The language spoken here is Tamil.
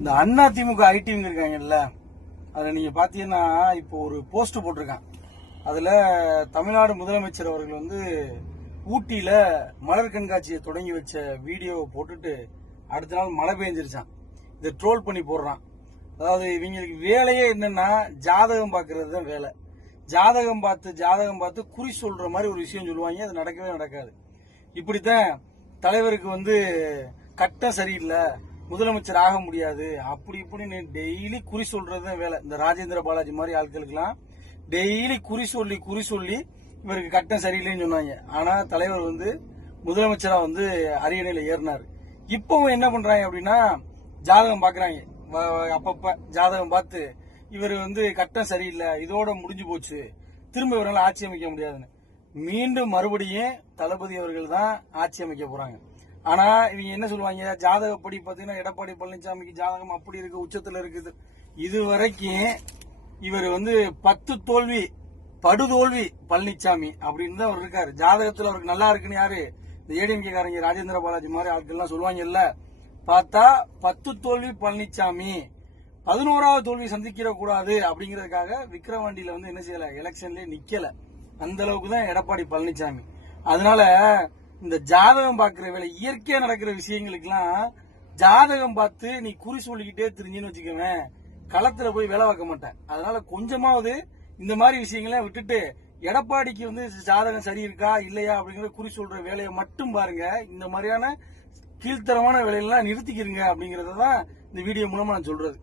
இந்த அண்ணா திமுக ஐடிங்க இருக்காங்கல்ல, அதுல நீங்க பாத்தீங்கன்னா இப்போ ஒரு போஸ்ட் போட்டிருக்கான். அதுல தமிழ்நாடு முதலமைச்சர் அவர்கள் வந்து ஊட்டியில மலர் கண்காட்சியை தொடங்கி வச்ச வீடியோவை போட்டுட்டு அடுத்த நாள் மழை பெஞ்சிருச்சான். இதை ட்ரோல் பண்ணி போடுறான். அதாவது இவங்களுக்கு வேலையே என்னன்னா ஜாதகம் பார்க்கறது தான் வேலை. ஜாதகம் பார்த்து குறி சொல்ற மாதிரி ஒரு விஷயம் சொல்லுவாங்க. அது நடக்கவே நடக்காது. இப்படித்தான் தலைவருக்கு வந்து கட்டம் சரியில்லை, முதலமைச்சர் ஆக முடியாது, அப்படி இப்படின்னு டெய்லி குறி சொல்றதுதான் வேலை. இந்த ராஜேந்திர பாலாஜி மாதிரி ஆட்களுக்கெல்லாம் டெய்லி குறி சொல்லி இவருக்கு கட்டம் சரியில்லைன்னு சொன்னாங்க. ஆனா தலைவர் வந்து முதலமைச்சரா வந்து அரியணையில ஏறினாரு. இப்பவும் என்ன பண்றாங்க அப்படின்னா ஜாதகம் பாக்குறாங்க. அப்பப்ப ஜாதகம் பார்த்து இவர் வந்து கட்டம் சரியில்லை, இதோட முடிஞ்சு போச்சு, திரும்ப இவரால் ஆட்சி அமைக்க முடியாதுன்னு மீண்டும் மறுபடியும் தளபதி அவர்கள் தான் ஆட்சி அமைக்க போறாங்க. ஆனா இவங்க என்ன சொல்லுவாங்க, ஜாதகப்படி பாத்தீங்கன்னா எடப்பாடி பழனிசாமிக்கு ஜாதகம் அப்படி இருக்கு, உச்சத்துல இருக்குது. இது வரைக்கும் இவர் வந்து 10 தோல்வி, படுதோல்வி பழனிசாமி அப்படின்னு தான் அவர் இருக்காரு. ஜாதகத்துல அவருக்கு நல்லா இருக்குன்னு யாரு, இந்த ஏடிஎம்கே காரங்க ராஜேந்திர பாலாஜி மாதிரி ஆட்கள் எல்லாம் சொல்லுவாங்கல்ல, பார்த்தா 10 தோல்வி பழனிசாமி, 11வது தோல்வி சந்திக்கிற கூடாது அப்படிங்கறதுக்காக விக்கிரவாண்டியில வந்து என்ன செய்யல, எலெக்ஷன்லயே நிக்கல. அந்த அளவுக்கு தான் எடப்பாடி பழனிசாமி. அதனால இந்த ஜாதகம் பார்க்கிற வேலை, இயற்கையா நடக்கிற விஷயங்களுக்கெல்லாம் ஜாதகம் பார்த்து நீ குறி சொல்லிக்கிட்டே தெரிஞ்சுன்னு வச்சுக்கவேன், களத்துல போய் வேலை பார்க்க மாட்டேன். அதனால கொஞ்சமாவது இந்த மாதிரி விஷயங்கள்லாம் விட்டுட்டு எடப்பாடிக்கு வந்து ஜாதகம் சரி இருக்கா இல்லையா அப்படிங்கிற குறி சொல்ற வேலையை மட்டும் பாருங்க. இந்த மாதிரியான கீழ்த்தரமான வேலையெல்லாம் நிறுத்திக்கிறீங்க அப்படிங்கறதான் இந்த வீடியோ மூலமா நான் சொல்றது.